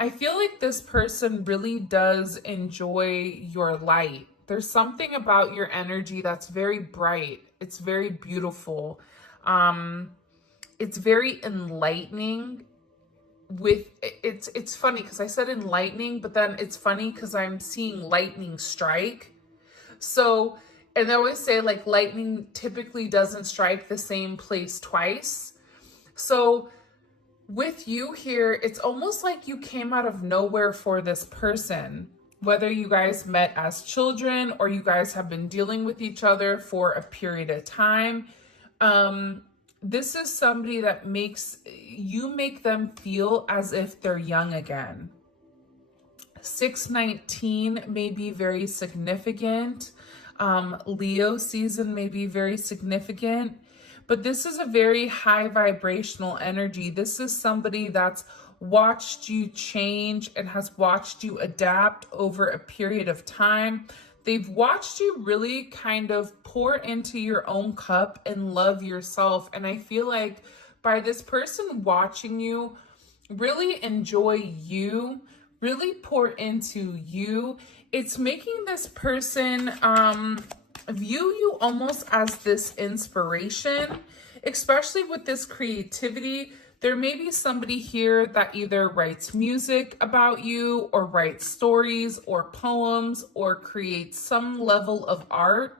I feel like this person really does enjoy your light. There's something about your energy that's very bright. It's very beautiful. Um, it's very enlightening. It's funny because I said enlightening, but then it's funny because I'm seeing lightning strike. So, and they always say like lightning typically doesn't strike the same place twice. So with you here, it's almost like you came out of nowhere for this person, whether you guys met as children or you guys have been dealing with each other for a period of time. This is somebody that make them feel as if they're young again. 619 may be very significant. Leo season may be very significant. But this is a very high vibrational energy. This is somebody that's watched you change and has watched you adapt over a period of time. They've watched you really kind of pour into your own cup and love yourself. And I feel like by this person watching you really enjoy you, really pour into you, it's making this person view you almost as this inspiration, especially with this creativity. There may be somebody here that either writes music about you or writes stories or poems or creates some level of art,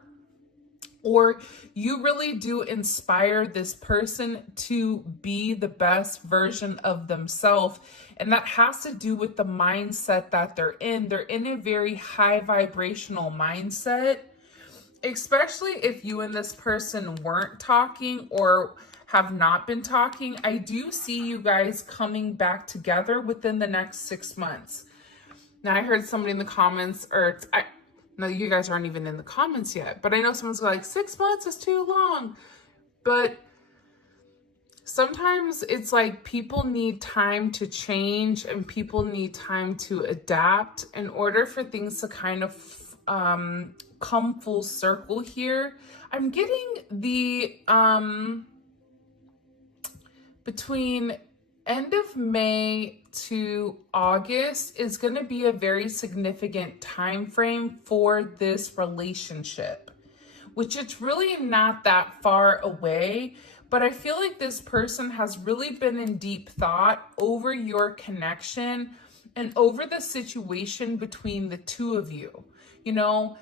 or you really do inspire this person to be the best version of themselves. And that has to do with the mindset that they're in. They're in a very high vibrational mindset, especially if you and this person weren't talking or have not been talking. I do see you guys coming back together within the next 6 months. Now, I heard somebody in the comments, no, you guys aren't even in the comments yet, but I know someone's like, 6 months is too long. But sometimes it's like people need time to change and people need time to adapt in order for things to kind of come full circle here. I'm getting the between end of May to August is going to be a very significant time frame for this relationship, which it's really not that far away. But I feel like this person has really been in deep thought over your connection and over the situation between the two of you. You know,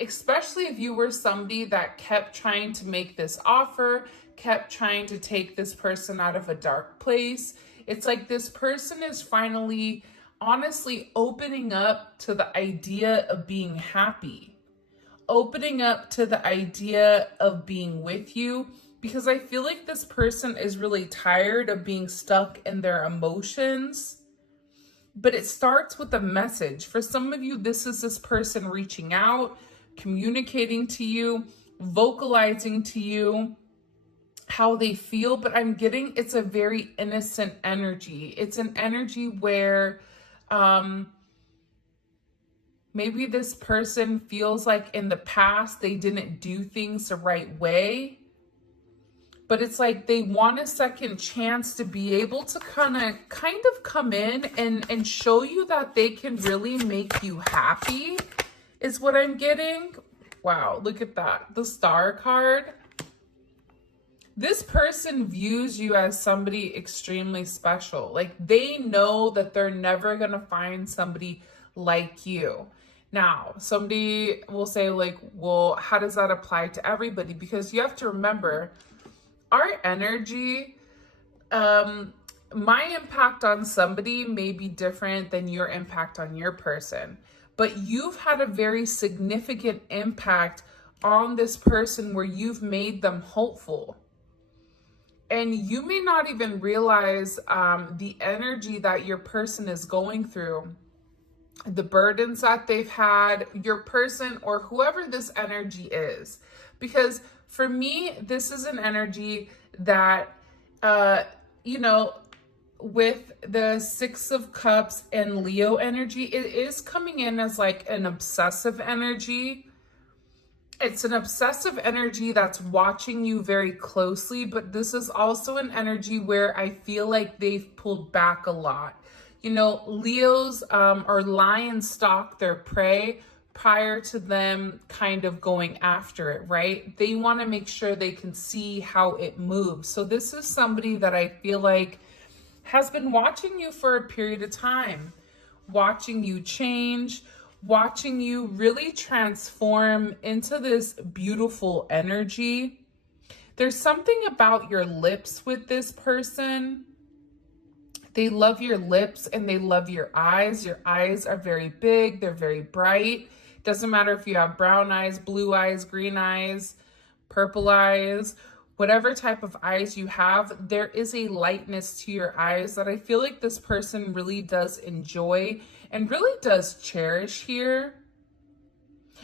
especially if you were somebody that kept trying to make this offer, kept trying to take this person out of a dark place. It's like this person is finally, honestly, opening up to the idea of being happy, opening up to the idea of being with you, because I feel like this person is really tired of being stuck in their emotions. But it starts with a message. For some of you, this is this person reaching out, communicating to you, vocalizing to you how they feel. But I'm getting it's a very innocent energy. It's an energy where maybe this person feels like in the past they didn't do things the right way. But it's like they want a second chance to be able to kind of come in and show you that they can really make you happy, is what I'm getting. Wow, look at that. The Star card. This person views you as somebody extremely special. Like they know that they're never going to find somebody like you. Now, somebody will say like, well, how does that apply to everybody? Because you have to remember, our energy, my impact on somebody may be different than your impact on your person, but you've had a very significant impact on this person where you've made them hopeful. And you may not even realize the energy that your person is going through, the burdens that they've had, your person or whoever this energy is. Because for me, this is an energy that, you know, with the Six of Cups and Leo energy, it is coming in as like an obsessive energy. It's an obsessive energy that's watching you very closely, but this is also an energy where I feel like they've pulled back a lot. You know, Leos or lions stalk their prey prior to them kind of going after it, right? They want to make sure they can see how it moves. So this is somebody that I feel like has been watching you for a period of time, watching you change, watching you really transform into this beautiful energy. There's something about your lips with this person. They love your lips and they love your eyes. Your eyes are very big. They're very bright. Doesn't matter if you have brown eyes, blue eyes, green eyes, purple eyes, whatever type of eyes you have, there is a lightness to your eyes that I feel like this person really does enjoy and really does cherish here.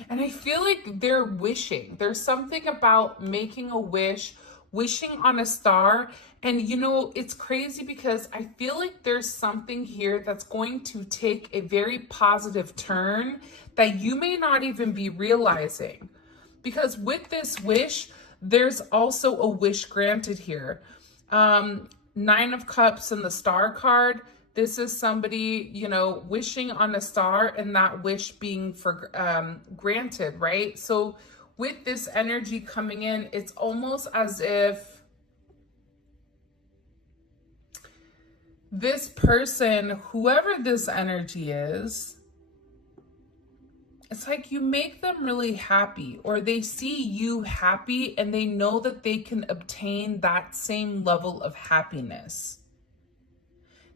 And I feel like they're wishing. There's something about making a wish, wishing on a star. And you know, it's crazy because I feel like there's something here that's going to take a very positive turn that you may not even be realizing. Because with this wish, there's also a wish granted here. 9 of Cups and the Star card. This is somebody, you know, wishing on a star and that wish being granted, right? So with this energy coming in, it's almost as if this person, whoever this energy is, it's like you make them really happy, or they see you happy and they know that they can obtain that same level of happiness.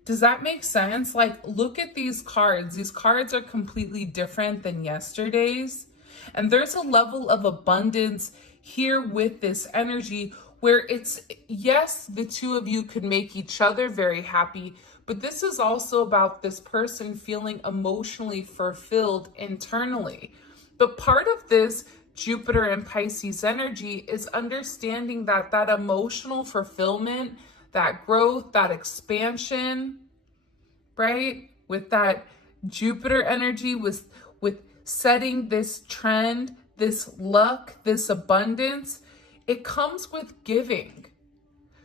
Does that make sense? Like, look at these cards. These cards are completely different than yesterday's. And there's a level of abundance here with this energy where it's, yes, the two of you could make each other very happy, but this is also about this person feeling emotionally fulfilled internally. But part of this Jupiter and Pisces energy is understanding that that emotional fulfillment, that growth, that expansion, right? With that Jupiter energy, with setting this trend, this luck, this abundance, it comes with giving.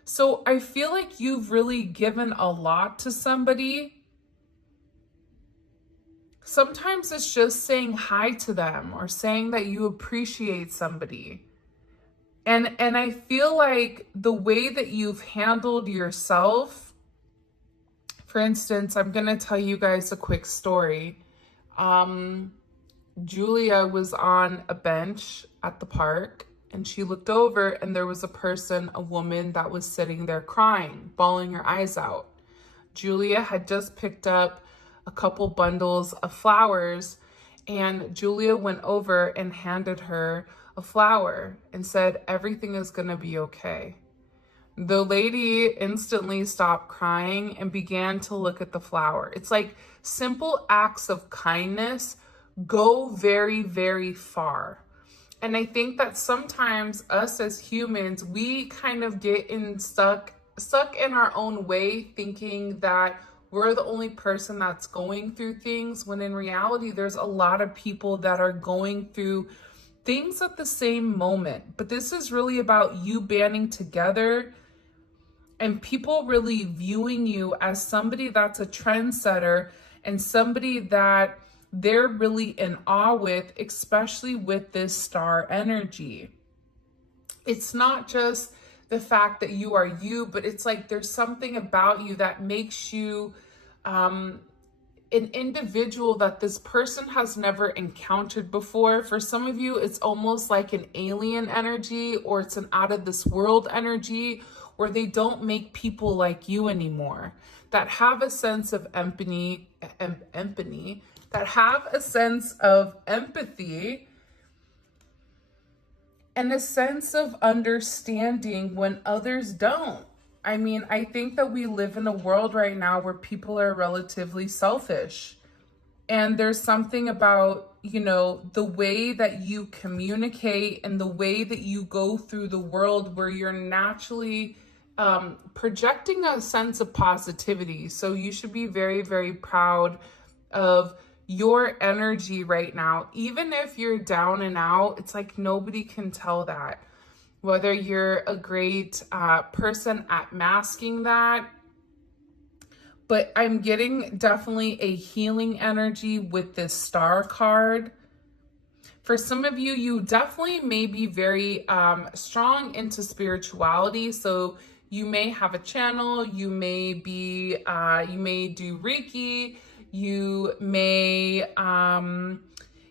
So I feel like you've really given a lot to somebody. Sometimes it's just saying hi to them or saying that you appreciate somebody. And I feel like the way that you've handled yourself, for instance, I'm going to tell you guys a quick story. Julia was on a bench at the park and she looked over and there was a person, a woman that was sitting there crying, bawling her eyes out. Julia had just picked up a couple bundles of flowers and Julia went over and handed her a flower and said, "Everything is going to be okay." The lady instantly stopped crying and began to look at the flower. It's like simple acts of kindness go very, very far. And I think that sometimes us as humans, we kind of get stuck in our own way, thinking that we're the only person that's going through things, when in reality, there's a lot of people that are going through things at the same moment. But this is really about you banding together and people really viewing you as somebody that's a trendsetter and somebody that they're really in awe with, especially with this star energy. It's not just the fact that you are you, but it's like there's something about you that makes you an individual that this person has never encountered before. For some of you, it's almost like an alien energy, or it's an out of this world energy where they don't make people like you anymore, that have a sense of empathy, that have a sense of empathy and a sense of understanding when others don't. I mean, I think that we live in a world right now where people are relatively selfish. And there's something about, you know, the way that you communicate and the way that you go through the world where you're naturally projecting a sense of positivity. So you should be very, very proud of your energy right now. Even if you're down and out, it's like nobody can tell that. Whether you're a great person at masking that, but I'm getting definitely a healing energy with this Star card. For some of you, you definitely may be very strong into spirituality. So you may have a channel, you may be, you may do Reiki, you may,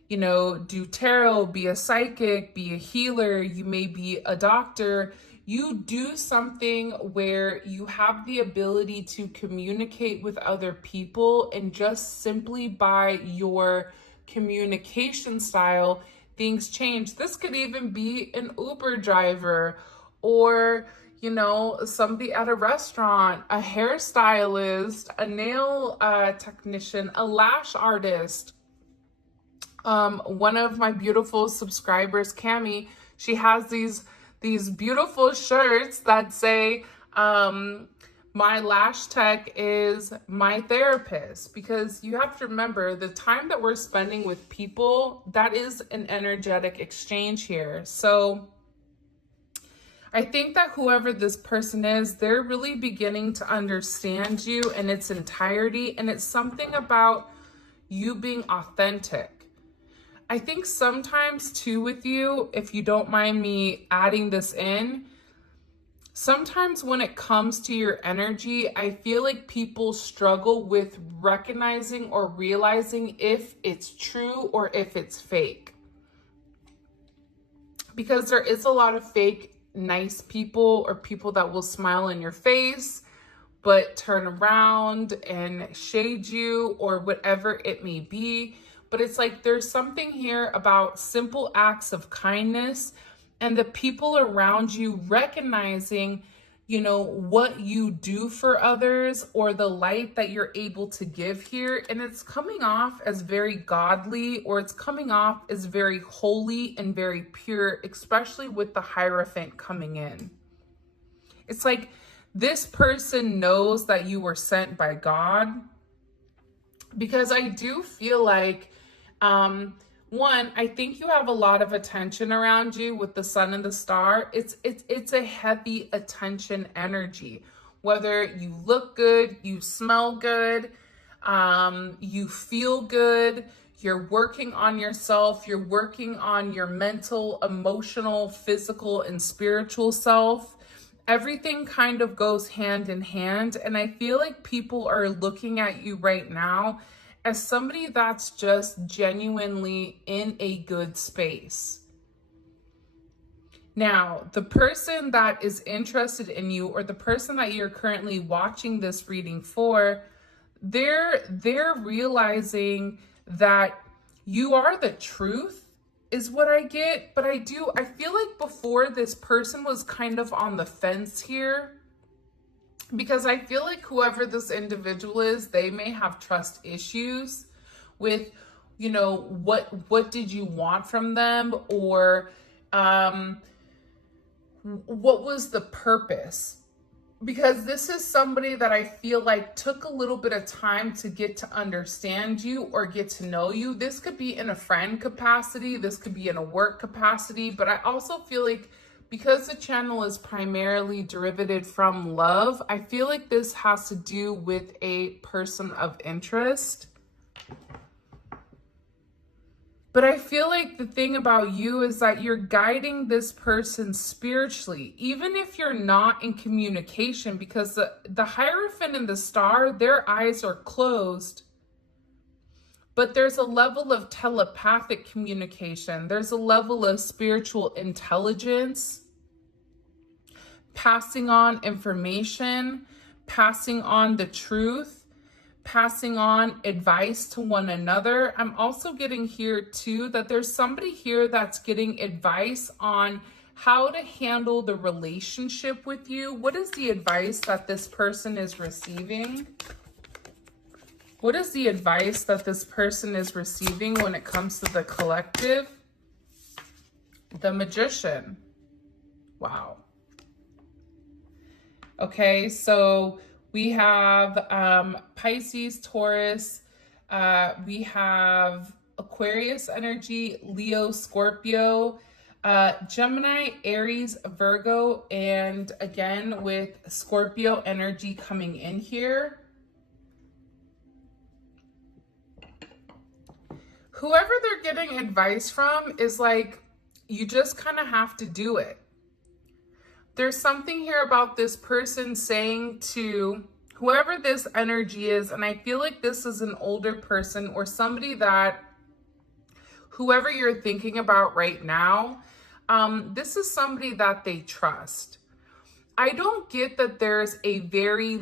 you know, do tarot, be a psychic, be a healer, you may be a doctor. You do something where you have the ability to communicate with other people, and just simply by your communication style, things change. This could even be an Uber driver, or, you know, somebody at a restaurant, a hairstylist, a nail technician, a lash artist. One of my beautiful subscribers, Cami, she has these beautiful shirts that say, my lash tech is my therapist, because you have to remember the time that we're spending with people, that is an energetic exchange here. So I think that whoever this person is, they're really beginning to understand you in its entirety. And it's something about you being authentic. I think sometimes too with you, if you don't mind me adding this in, sometimes when it comes to your energy, I feel like people struggle with recognizing or realizing if it's true or if it's fake. Because there is a lot of fake nice people, or people that will smile in your face but turn around and shade you, or whatever it may be. But it's like there's something here about simple acts of kindness and the people around you recognizing, you know, what you do for others, or the light that you're able to give here. And it's coming off as very godly, or it's coming off as very holy and very pure, especially with the Hierophant coming in. It's like this person knows that you were sent by God, because I do feel like, one, I think you have a lot of attention around you with the Sun and the Star. It's a heavy attention energy. Whether you look good, you smell good, you feel good, you're working on yourself, you're working on your mental, emotional, physical, and spiritual self. Everything kind of goes hand in hand. And I feel like people are looking at you right now as somebody that's just genuinely in a good space. Now, the person that is interested in you, or the person that you're currently watching this reading for, they're realizing that you are the truth, is what I get. But I feel like before, this person was kind of on the fence here, because I feel like whoever this individual is, they may have trust issues with, you know, what did you want from them, or what was the purpose? Because this is somebody that I feel like took a little bit of time to get to understand you or get to know you. This could be in a friend capacity, this could be in a work capacity, but I also feel like, because the channel is primarily derivative from love, I feel like this has to do with a person of interest. But I feel like the thing about you is that you're guiding this person spiritually, even if you're not in communication, because the Hierophant and the Star, their eyes are closed. But there's a level of telepathic communication. There's a level of spiritual intelligence, passing on information, passing on the truth, passing on advice to one another. I'm also getting here too that there's somebody here that's getting advice on how to handle the relationship with you. What is the advice that this person is receiving? What is the advice that this person is receiving when it comes to the collective? The Magician. Wow. Okay, so we have Pisces, Taurus, we have Aquarius energy, Leo, Scorpio, Gemini, Aries, Virgo, and again with Scorpio energy coming in here. Whoever they're getting advice from is like, you just kind of have to do it. There's something here about this person saying to whoever this energy is, and I feel like this is an older person or somebody that, whoever you're thinking about right now, this is somebody that they trust. I don't get that there's a very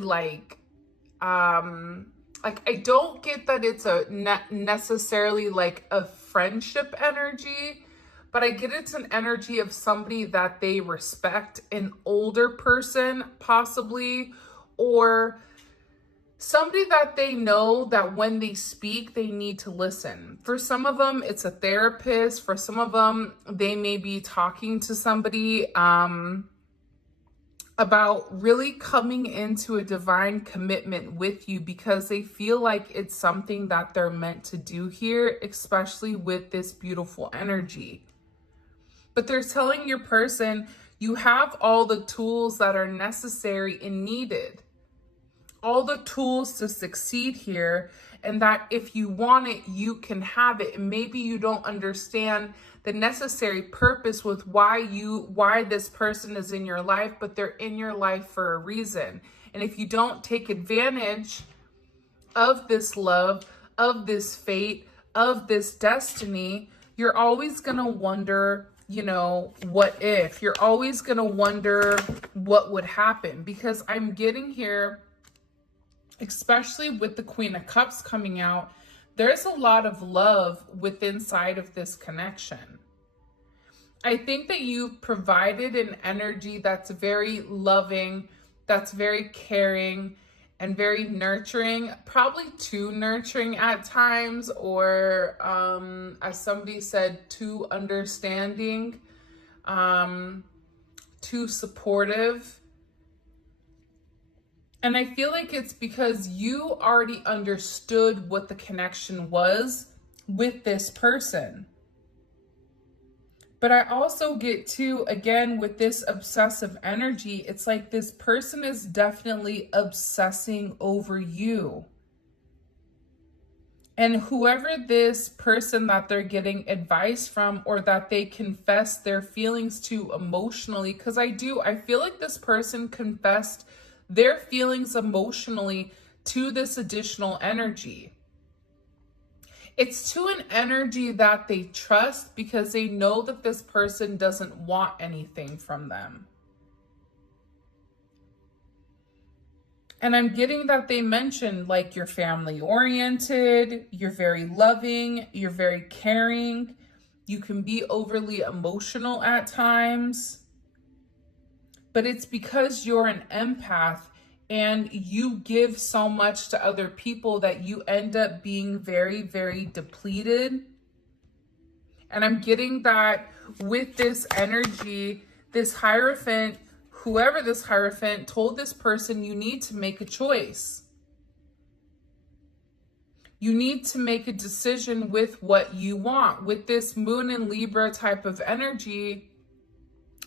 I don't get that it's a necessarily like a friendship energy, but I get it's an energy of somebody that they respect, an older person possibly, or somebody that they know that when they speak, they need to listen. For some of them, it's a therapist. For some of them, they may be talking to somebody about really coming into a divine commitment with you because they feel like it's something that they're meant to do here, especially with this beautiful energy. But they're telling your person, you have all the tools that are necessary and needed, all the tools to succeed here, and that if you want it, you can have it. And maybe you don't understand the necessary purpose with why this person is in your life, but they're in your life for a reason. And if you don't take advantage of this love, of this fate, of this destiny, you're always going to wonder, what if? You're always going to wonder what would happen, because I'm getting here, especially with the Queen of Cups coming out, there's a lot of love within inside of this connection. I think that you've provided an energy that's very loving, that's very caring, and very nurturing, probably too nurturing at times, or as somebody said, too understanding, too supportive. And I feel like it's because you already understood what the connection was with this person. But I also get to, again, with this obsessive energy, it's like this person is definitely obsessing over you. And whoever this person that they're getting advice from, or that they confess their feelings to emotionally, because I feel like this person confessed their feelings emotionally to this additional energy. It's to an energy that they trust because they know that this person doesn't want anything from them. And I'm getting that they mentioned like you're family oriented, you're very loving, you're very caring, you can be overly emotional at times. But it's because you're an empath and you give so much to other people that you end up being very, very depleted. And I'm getting that with this energy, this Hierophant, whoever this Hierophant told this person, you need to make a choice. You need to make a decision with what you want. With this Moon in Libra type of energy,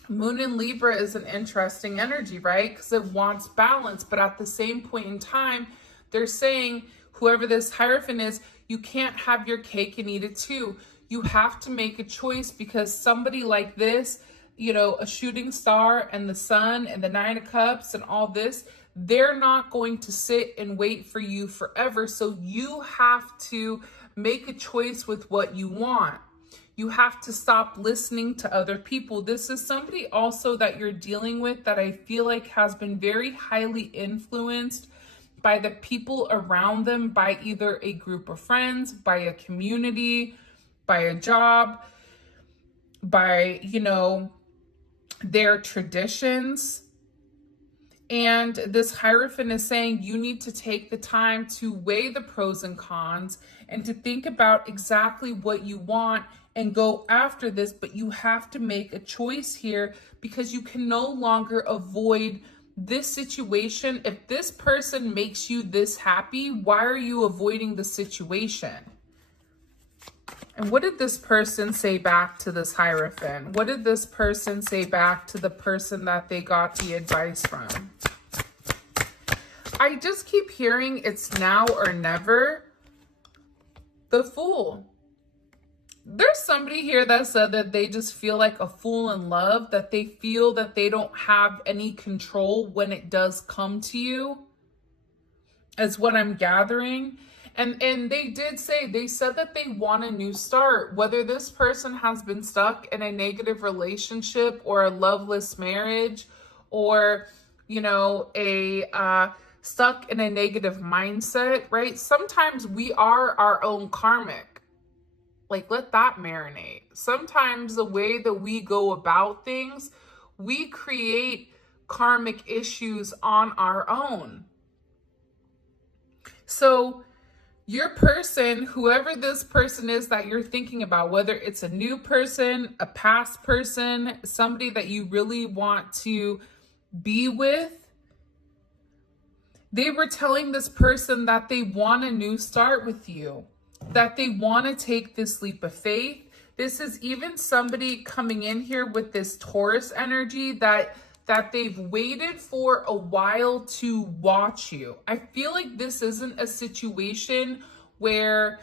Moon in Libra is an interesting energy, right? Because it wants balance. But at the same point in time, they're saying, whoever this Hierophant is, you can't have your cake and eat it too. You have to make a choice, because somebody like this, a shooting star and the Sun and the Nine of Cups and all this, they're not going to sit and wait for you forever. So you have to make a choice with what you want. You have to stop listening to other people. This is somebody also that you're dealing with that I feel like has been very highly influenced by the people around them, by either a group of friends, by a community, by a job, by, their traditions. And this Hierophant is saying you need to take the time to weigh the pros and cons and to think about exactly what you want and go after this. But you have to make a choice here, because you can no longer avoid this situation. If this person makes you this happy, why are you avoiding the situation? And what did this person say back to this Hierophant? What did this person say back to the person that they got the advice from? I just keep hearing it's now or never. The Fool. There's somebody here that said that they just feel like a fool in love, that they feel that they don't have any control when it does come to you, is what I'm gathering. And they did say, they said that they want a new start, whether this person has been stuck in a negative relationship or a loveless marriage, or, you know, stuck in a negative mindset, right? Sometimes we are our own karmic. Like, let that marinate. Sometimes the way that we go about things, we create karmic issues on our own. So your person, whoever this person is that you're thinking about, whether it's a new person, a past person, somebody that you really want to be with, they were telling this person that they want a new start with you, that they want to take this leap of faith. This is even somebody coming in here with this Taurus energy that they've waited for a while to watch you. I feel like this isn't a situation where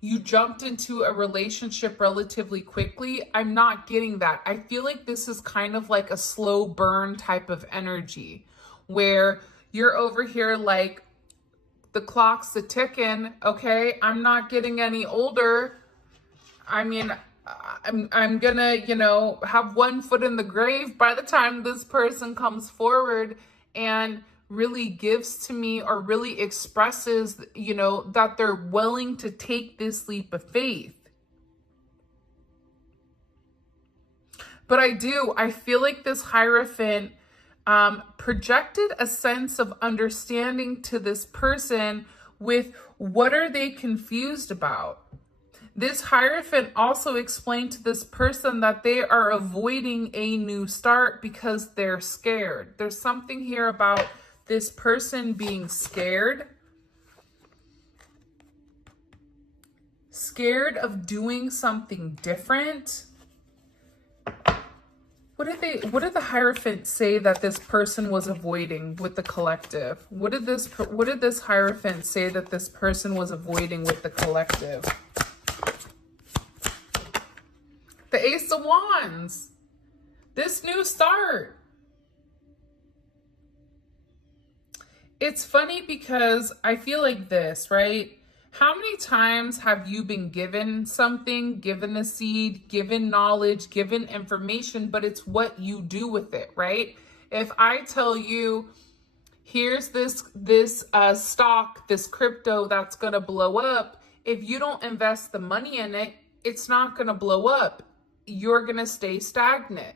you jumped into a relationship relatively quickly. I'm not getting that. I feel like this is kind of like a slow burn type of energy where you're over here like, the clock's a ticking, okay? I'm not getting any older. I mean, I'm gonna, you know, have one foot in the grave by the time this person comes forward and really gives to me or really expresses, you know, that they're willing to take this leap of faith. But I feel like this Hierophant projected a sense of understanding to this person with what are they confused about. This Hierophant also explained to this person that they are avoiding a new start because they're scared. There's something here about this person being scared. Scared of doing something different. What did the Hierophant say that this person was avoiding with the collective? What did this Hierophant say that this person was avoiding with the collective? The Ace of Wands. This new start. It's funny because I feel like this, right? How many times have you been given something, given a seed, given knowledge, given information, but it's what you do with it, right? If I tell you, here's this stock, this crypto that's going to blow up, if you don't invest the money in it, it's not going to blow up. You're going to stay stagnant.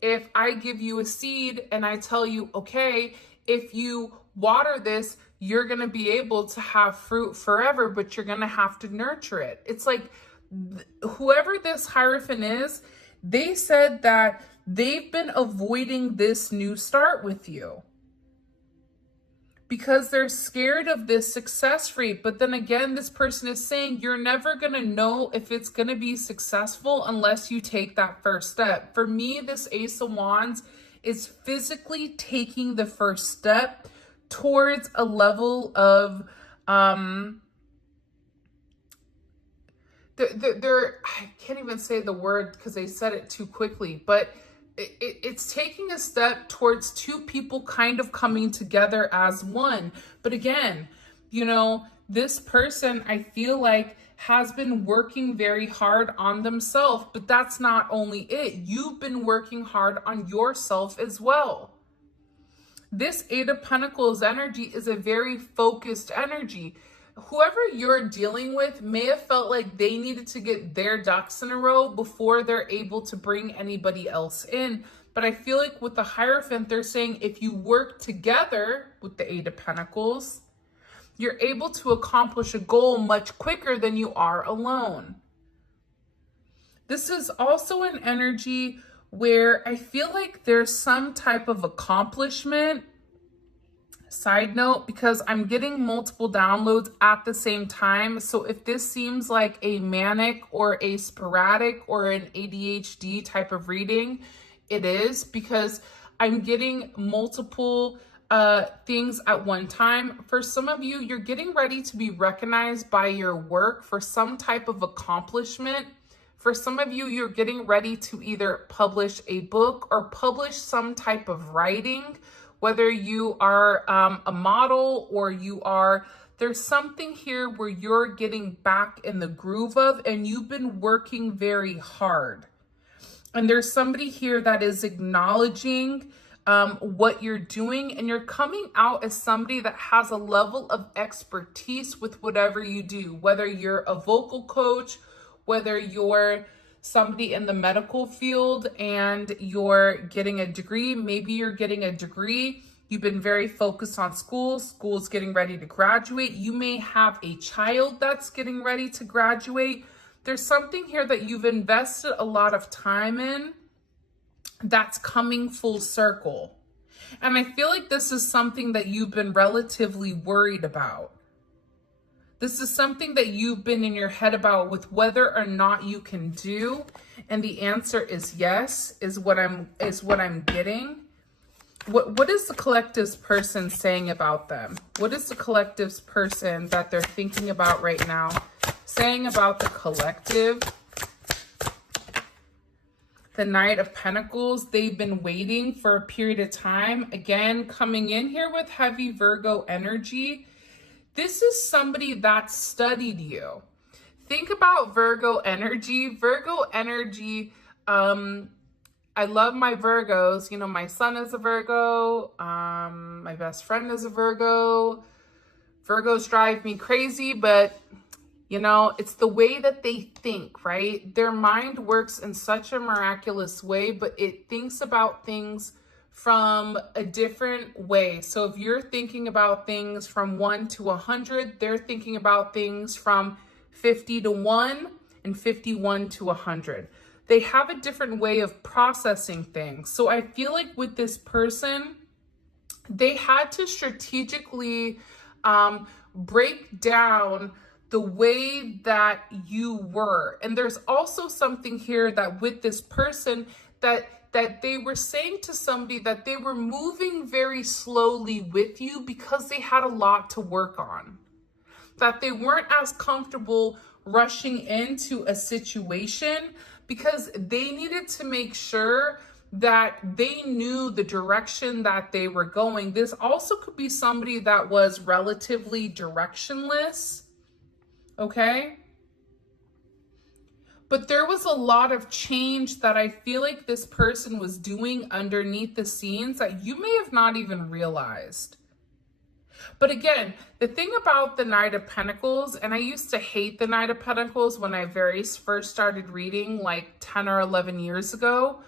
If I give you a seed and I tell you, okay, if you water this, you're going to be able to have fruit forever, but you're going to have to nurture it. It's like whoever this Hierophant is, they said that they've been avoiding this new start with you because they're scared of this success rate. But then again, this person is saying you're never going to know if it's going to be successful unless you take that first step. For me, this Ace of Wands is physically taking the first step towards a level of I can't even say the word because they said it too quickly, but it's taking a step towards two people kind of coming together as one. But again, you know, this person, I feel like, has been working very hard on themselves, but that's not only it. You've been working hard on yourself as well. This Eight of Pentacles energy is a very focused energy. Whoever you're dealing with may have felt like they needed to get their ducks in a row before they're able to bring anybody else in. But I feel like with the Hierophant, they're saying if you work together with the Eight of Pentacles, you're able to accomplish a goal much quicker than you are alone. This is also an energy where I feel like there's some type of accomplishment. Side note, because I'm getting multiple downloads at the same time. So if this seems like a manic or a sporadic or an ADHD type of reading, it is, because I'm getting multiple things at one time. For some of you, you're getting ready to be recognized by your work for some type of accomplishment. For some of you, you're getting ready to either publish a book or publish some type of writing, whether you are a model or there's something here where you're getting back in the groove of, and you've been working very hard. And there's somebody here that is acknowledging what you're doing, and you're coming out as somebody that has a level of expertise with whatever you do, whether you're a vocal coach, whether you're somebody in the medical field and you're getting a degree. Maybe you're getting a degree. You've been very focused on school's getting ready to graduate. You may have a child that's getting ready to graduate. There's something here that you've invested a lot of time in that's coming full circle. And I feel like this is something that you've been relatively worried about. This is something that you've been in your head about with whether or not you can do. And the answer is yes, is what I'm getting. What is the collective's person saying about them? What is the collective's person that they're thinking about right now saying about the collective? The Knight of Pentacles, they've been waiting for a period of time. Again, coming in here with heavy Virgo energy. This is somebody that studied you. Think about Virgo energy. Virgo energy, I love my Virgos. You know, my son is a Virgo. My best friend is a Virgo. Virgos drive me crazy, but you know, it's the way that they think, right? Their mind works in such a miraculous way, but it thinks about things from a different way. So if you're thinking about things from 1 to 100, they're thinking about things from 50 to 1 and 51 to 100. They have a different way of processing things. So I feel like with this person, they had to strategically break down the way that you were. And there's also something here that with this person that they were saying to somebody that they were moving very slowly with you because they had a lot to work on. That they weren't as comfortable rushing into a situation because they needed to make sure that they knew the direction that they were going. This also could be somebody that was relatively directionless, okay? But there was a lot of change that I feel like this person was doing underneath the scenes that you may have not even realized. But again, the thing about the Knight of Pentacles, and I used to hate the Knight of Pentacles when I very first started reading like 10 or 11 years ago.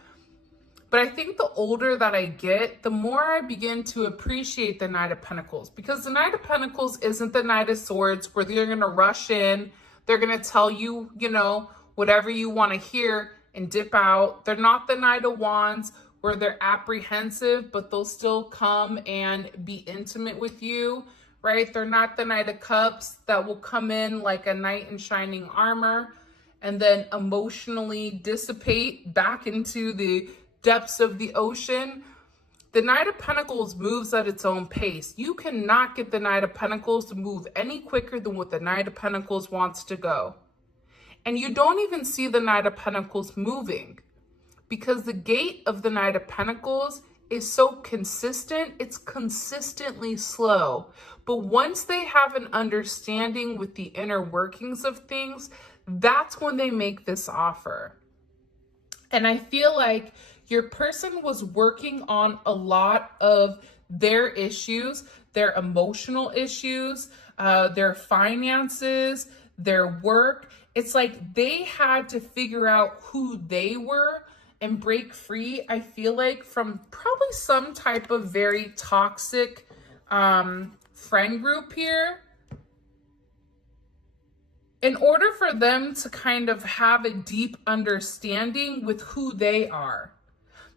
But I think the older that I get, the more I begin to appreciate the Knight of Pentacles. Because the Knight of Pentacles isn't the Knight of Swords where they're going to rush in. They're going to tell you, you know, whatever you want to hear and dip out. They're not the Knight of Wands where they're apprehensive, but they'll still come and be intimate with you, right? They're not the Knight of Cups that will come in like a knight in shining armor and then emotionally dissipate back into the depths of the ocean. The Knight of Pentacles moves at its own pace. You cannot get the Knight of Pentacles to move any quicker than what the Knight of Pentacles wants to go. And you don't even see the Knight of Pentacles moving because the gait of the Knight of Pentacles is so consistent. It's consistently slow. But once they have an understanding with the inner workings of things, that's when they make this offer. And I feel like your person was working on a lot of their issues, their emotional issues, their finances, their work. It's like they had to figure out who they were and break free, I feel like, from probably some type of very toxic friend group here, in order for them to kind of have a deep understanding with who they are.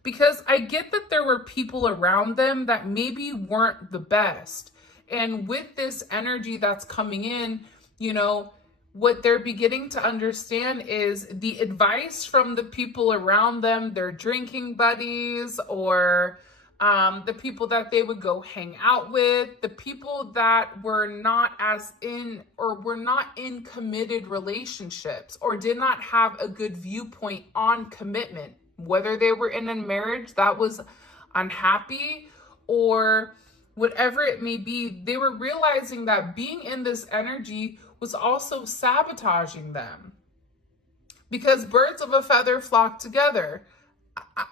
Because I get that there were people around them that maybe weren't the best. And with this energy that's coming in, you know, what they're beginning to understand is the advice from the people around them, their drinking buddies or the people that they would go hang out with, the people that were not in committed relationships or did not have a good viewpoint on commitment, whether they were in a marriage that was unhappy or whatever it may be. They were realizing that being in this energy was also sabotaging them, because birds of a feather flock together.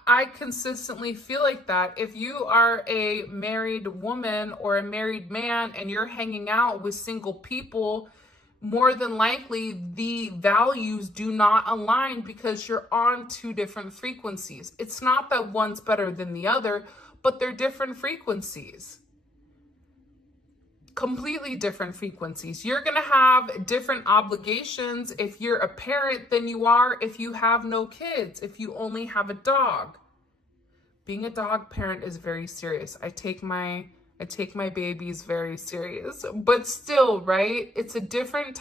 I consistently feel like that. If you are a married woman or a married man and you're hanging out with single people, more than likely the values do not align because you're on two different frequencies. It's not that one's better than the other, but they're different frequencies. Completely different frequencies. You're going to have different obligations if you're a parent than you are if you have no kids, if you only have a dog. Being a dog parent is very serious. I take my babies very serious, but still, right? It's a different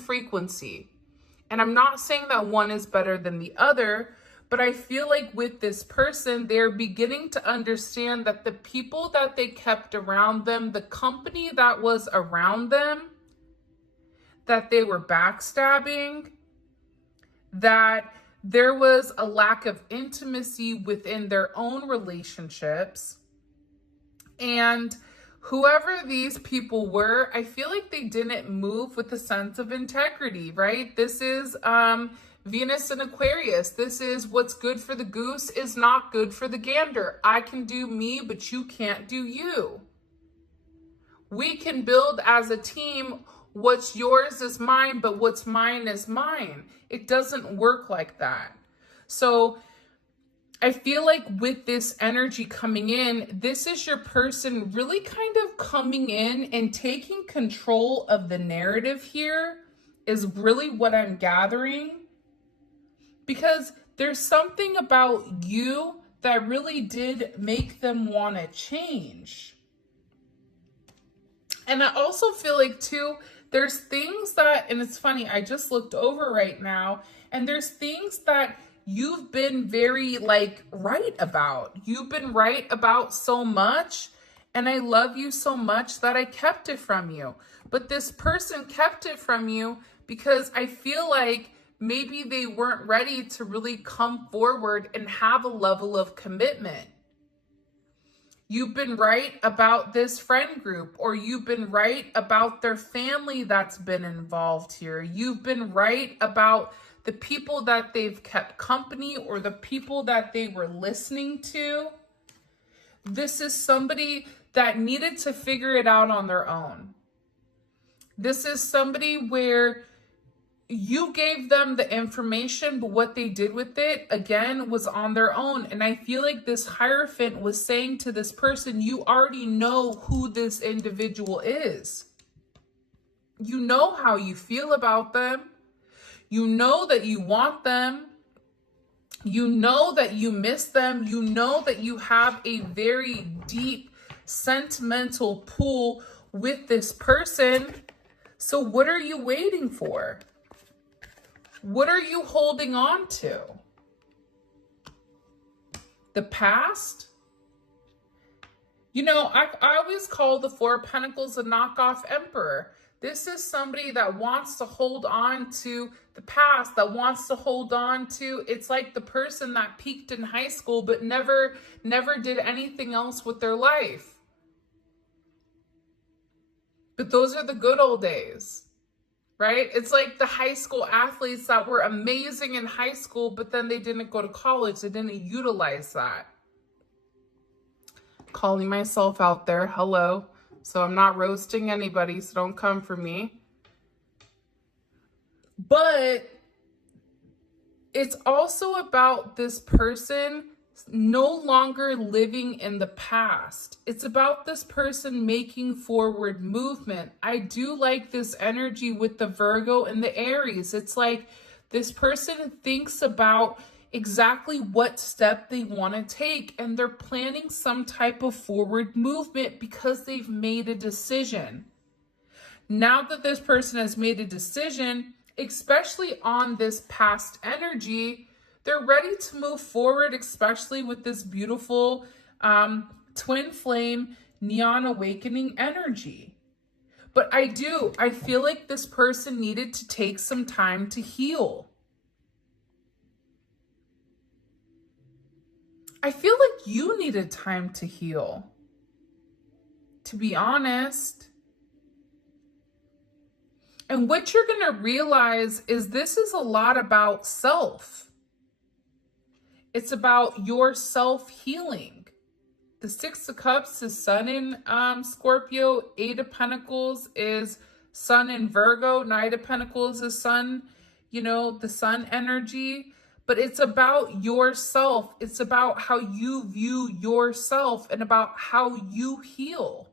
frequency. And I'm not saying that one is better than the other, but I feel like with this person, they're beginning to understand that the people that they kept around them, the company that was around them, that they were backstabbing, that there was a lack of intimacy within their own relationships. And whoever these people were, I feel like they didn't move with a sense of integrity, right? This is Venus and Aquarius. This is what's good for the goose is not good for the gander. I can do me, but you can't do you. We can build as a team. What's yours is mine, but what's mine is mine. It doesn't work like that. So I feel like with this energy coming in, this is your person really kind of coming in and taking control of the narrative here is really what I'm gathering. Because there's something about you that really did make them want to change. And I also feel like too, there's things that, and it's funny, I just looked over right now, and there's things that you've been very right about. You've been right about so much, and I love you so much that I kept it from you. But this person kept it from you because I feel like maybe they weren't ready to really come forward and have a level of commitment. You've been right about this friend group, or you've been right about their family that's been involved here. You've been right about the people that they've kept company or the people that they were listening to. This is somebody that needed to figure it out on their own. This is somebody where you gave them the information, but what they did with it, again, was on their own. And I feel like this Hierophant was saying to this person, you already know who this individual is. You know how you feel about them. You know that you want them. You know that you miss them. You know that you have a very deep sentimental pull with this person. So what are you waiting for? What are you holding on to? The past? You know, I always call the Four of Pentacles a knockoff Emperor. This is somebody that wants to hold on to the past, that wants to hold on to, it's like the person that peaked in high school but never did anything else with their life. But those are the good old days. Right? It's like the high school athletes that were amazing in high school, but then they didn't go to college. They didn't utilize that. Calling myself out there. Hello. So I'm not roasting anybody, so don't come for me. But it's also about this person no longer living in the past. It's about this person making forward movement. I do like this energy with the Virgo and the Aries. It's like this person thinks about exactly what step they want to take, and they're planning some type of forward movement because they've made a decision. Now that this person has made a decision, especially on this past energy, They're ready to move forward, especially with this beautiful twin flame neon awakening energy. But I feel like this person needed to take some time to heal. I feel like you needed time to heal, to be honest. And what you're going to realize is this is a lot about self. It's about your self-healing. The Six of Cups is Sun in Scorpio. Eight of Pentacles is Sun in Virgo. Knight of Pentacles is Sun, the Sun energy. But it's about yourself. It's about how you view yourself and about how you heal.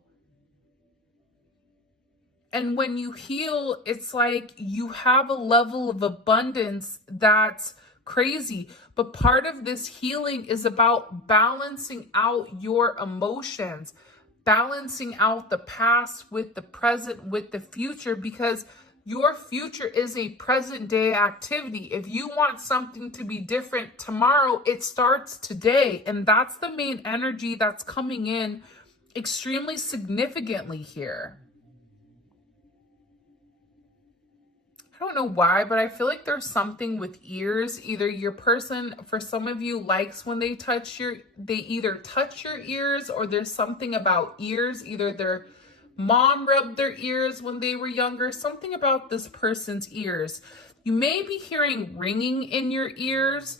And when you heal, it's like you have a level of abundance that's crazy. But part of this healing is about balancing out your emotions, balancing out the past with the present, with the future, because your future is a present day activity. If you want something to be different tomorrow, it starts today. And that's the main energy that's coming in extremely significantly here. I don't know why, but I feel like there's something with ears. Either your person, for some of you, likes when they either touch your ears, or there's something about ears. Either their mom rubbed their ears when they were younger, something about this person's ears. You may be hearing ringing in your ears.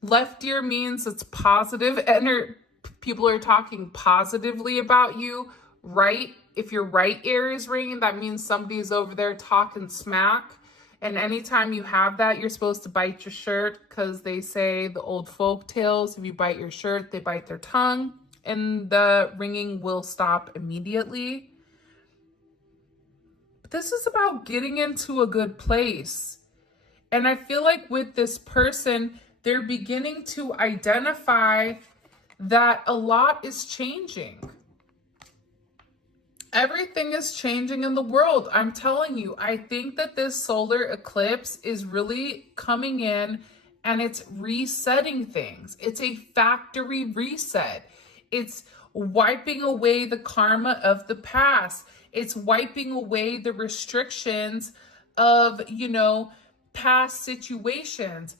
Left ear means it's positive, and people are talking positively about you. Right, if your right ear is ringing, that means somebody's over there talking smack. And anytime you have that, you're supposed to bite your shirt, because they say the old folk tales, if you bite your shirt, they bite their tongue, and the ringing will stop immediately. But this is about getting into a good place. And I feel like with this person, they're beginning to identify that a lot is changing. Everything is changing in the world. I'm telling you, I think that this solar eclipse is really coming in and it's resetting things. It's a factory reset. It's wiping away the karma of the past. It's wiping away the restrictions of, past situations,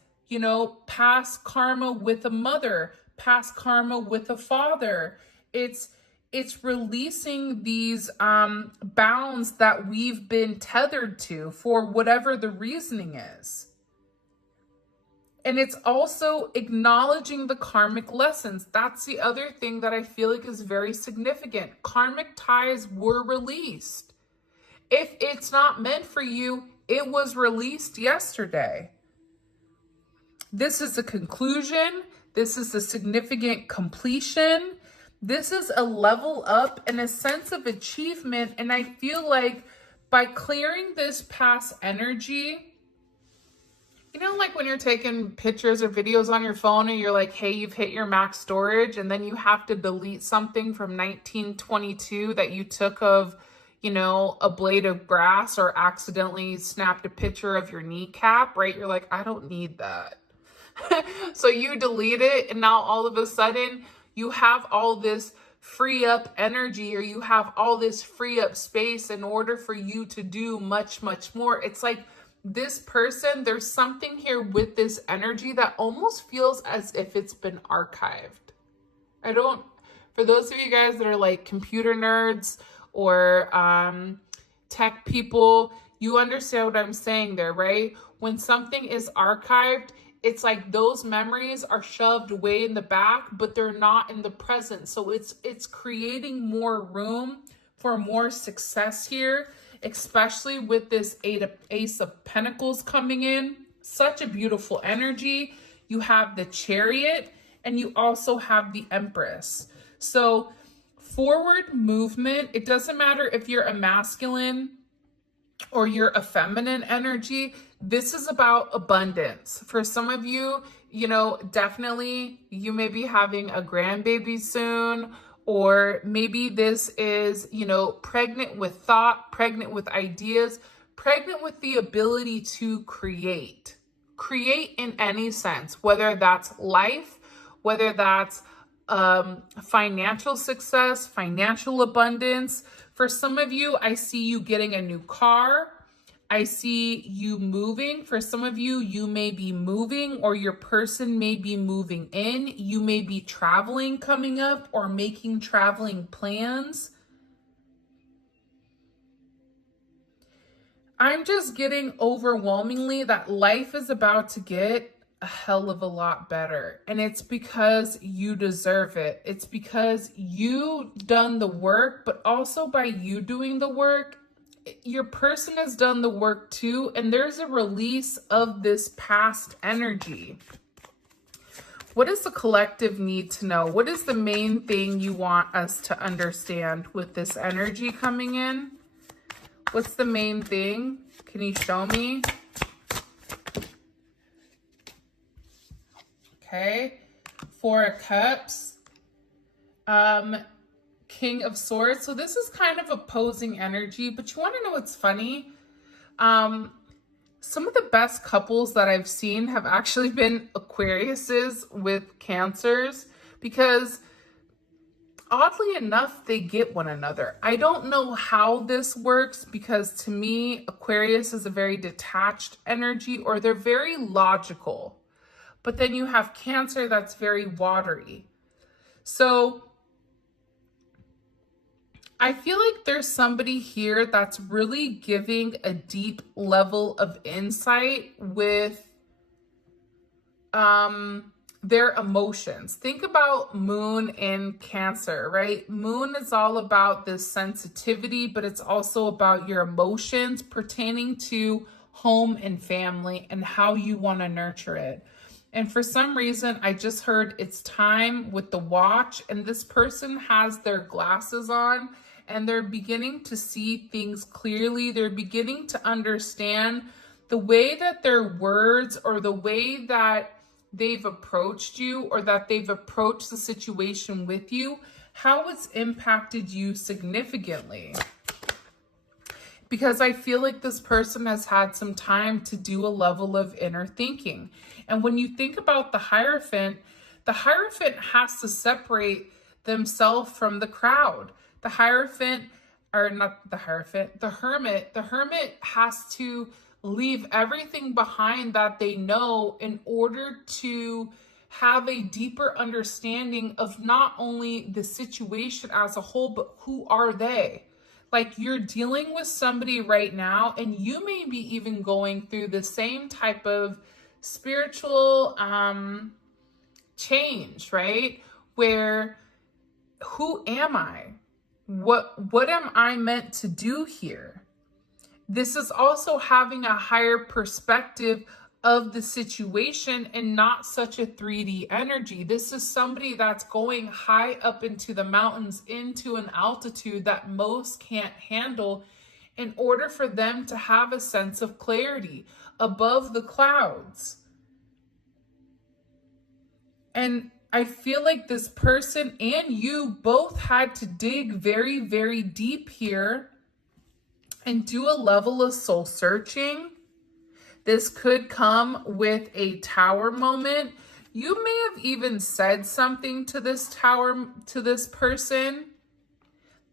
past karma with a mother, past karma with a father. It's releasing these bounds that we've been tethered to for whatever the reasoning is. And it's also acknowledging the karmic lessons. That's the other thing that I feel like is very significant. Karmic ties were released. If it's not meant for you, it was released yesterday. This is a conclusion. This is a significant completion. This is a level up and a sense of achievement. And I feel like by clearing this past energy, like when you're taking pictures or videos on your phone and you're like, hey, you've hit your max storage, and then you have to delete something from 1922 that you took of, a blade of grass, or accidentally snapped a picture of your kneecap, right? You're like, I don't need that. So you delete it, and now all of a sudden you have all this free up energy, or you have all this free up space in order for you to do much, much more. It's like this person, there's something here with this energy that almost feels as if it's been archived. For those of you guys that are like computer nerds or tech people, you understand what I'm saying there, right? When something is archived, it's like those memories are shoved way in the back, but they're not in the present. So it's creating more room for more success here, especially with this Ace of Pentacles coming in. Such a beautiful energy. You have the Chariot, and you also have the Empress. So forward movement, it doesn't matter if you're a masculine or you're a feminine energy. This is about abundance. For some of you, definitely you may be having a grandbaby soon, or maybe this is, pregnant with thought, pregnant with ideas, pregnant with the ability to create. create in any sense, whether that's life, whether that's financial success, financial abundance. For some of you, I see you getting a new car. I see you moving. For some of you, you may be moving, or your person may be moving in. You may be traveling coming up or making traveling plans. I'm just getting overwhelmingly that life is about to get a hell of a lot better. And it's because you deserve it. It's because you done the work, but also by you doing the work, your person has done the work too. And there's a release of this past energy. What does the collective need to know? What is the main thing you want us to understand with this energy coming in? What's the main thing? Can you show me? Okay. Four of Cups. King of Swords. So this is kind of opposing energy, but you want to know what's funny? Some of the best couples that I've seen have actually been Aquariuses with Cancers, because oddly enough, they get one another. I don't know how this works, because to me, Aquarius is a very detached energy, or they're very logical. But then you have Cancer that's very watery. So I feel like there's somebody here that's really giving a deep level of insight with their emotions. Think about Moon in Cancer, right? Moon is all about this sensitivity, but it's also about your emotions pertaining to home and family and how you want to nurture it. And for some reason, I just heard it's time with the watch, and this person has their glasses on and they're beginning to see things clearly. They're beginning to understand the way that their words, or the way that they've approached you, or that they've approached the situation with you, how it's impacted you significantly. Because I feel like this person has had some time to do a level of inner thinking. And when you think about the Hierophant has to separate themselves from the crowd. The Hierophant, or not the Hierophant, the Hermit has to leave everything behind that they know in order to have a deeper understanding of not only the situation as a whole, but who are they? Like, you're dealing with somebody right now, and you may be even going through the same type of spiritual change, right? Where, who am I? What am I meant to do here? This is also having a higher perspective of the situation and not such a 3D energy. This is somebody that's going high up into the mountains, into an altitude that most can't handle, in order for them to have a sense of clarity above the clouds. And I feel like this person and you both had to dig very, very deep here and do a level of soul searching. This could come with a tower moment. You may have even said something to this person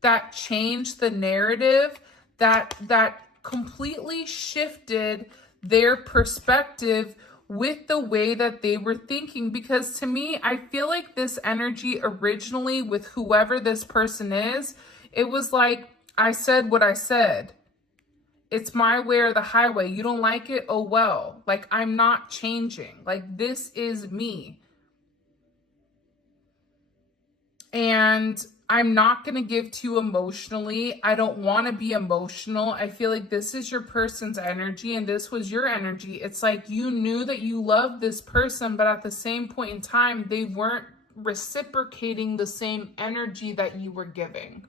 that changed the narrative, that completely shifted their perspective with the way that they were thinking. Because to me, I feel like this energy originally with whoever this person is, it was like, I said what I said. It's my way or the highway. You don't like it? Oh, well. Like, I'm not changing. Like, this is me. And I'm not going to give to you emotionally. I don't want to be emotional. I feel like this is your person's energy and this was your energy. It's like you knew that you loved this person, but at the same point in time, they weren't reciprocating the same energy that you were giving.